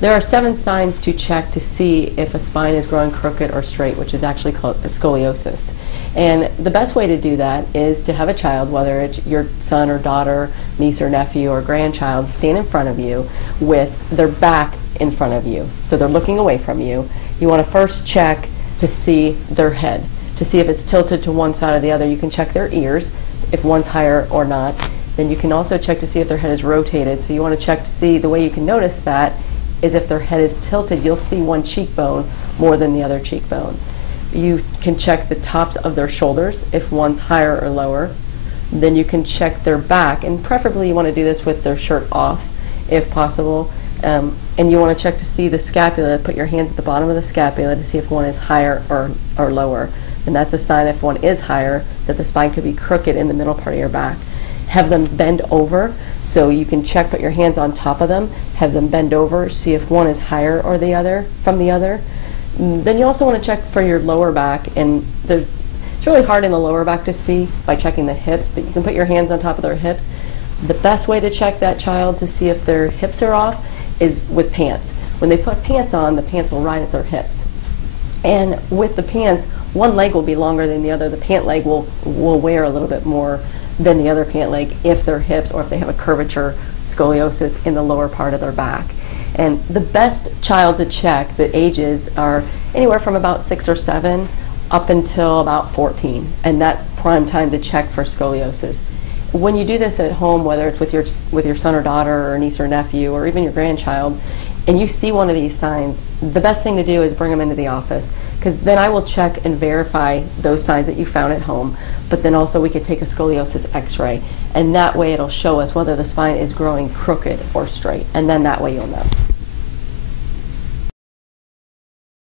There are 7 signs to check to see if a spine is growing crooked or straight, which is actually called scoliosis. And the best way to do that is to have a child, whether it's your son or daughter, niece or nephew or grandchild, stand in front of you with their back in front of you. So they're looking away from you. You want to first check to see their head, to see if it's tilted to one side or the other. You can check their ears, if one's higher or not. Then you can also check to see if their head is rotated. So you want to check to see, the way you can notice that is if their head is tilted, you'll see one cheekbone more than the other cheekbone. You can check the tops of their shoulders, if one's higher or lower. Then you can check their back, and preferably you want to do this with their shirt off, if possible. And you want to check to see the scapula. Put your hands at the bottom of the scapula to see if one is higher or lower. And that's a sign, if one is higher, that the spine could be crooked in the middle part of your back. Have them bend over, so you can check, put your hands on top of them, have them bend over, see if one is higher or the other from the other. Then you also want to check for your lower back, and it's really hard in the lower back to see by checking the hips, but you can put your hands on top of their hips. The best way to check that child to see if their hips are off is with pants. When they put pants on, the pants will ride at their hips. And with the pants, one leg will be longer than the other. The pant leg will wear a little bit more than the other pant leg if their hips, or if they have a curvature, scoliosis in the lower part of their back. And the best child to check, the ages are anywhere from about 6 or 7 up until about 14, and that's prime time to check for scoliosis. When you do this at home, whether it's with your son or daughter or niece or nephew or even your grandchild, and you see one of these signs, the best thing to do is bring them into the office, because then I will check and verify those signs that you found at home, but then also we could take a scoliosis x-ray, and that way it'll show us whether the spine is growing crooked or straight, and then that way you'll know.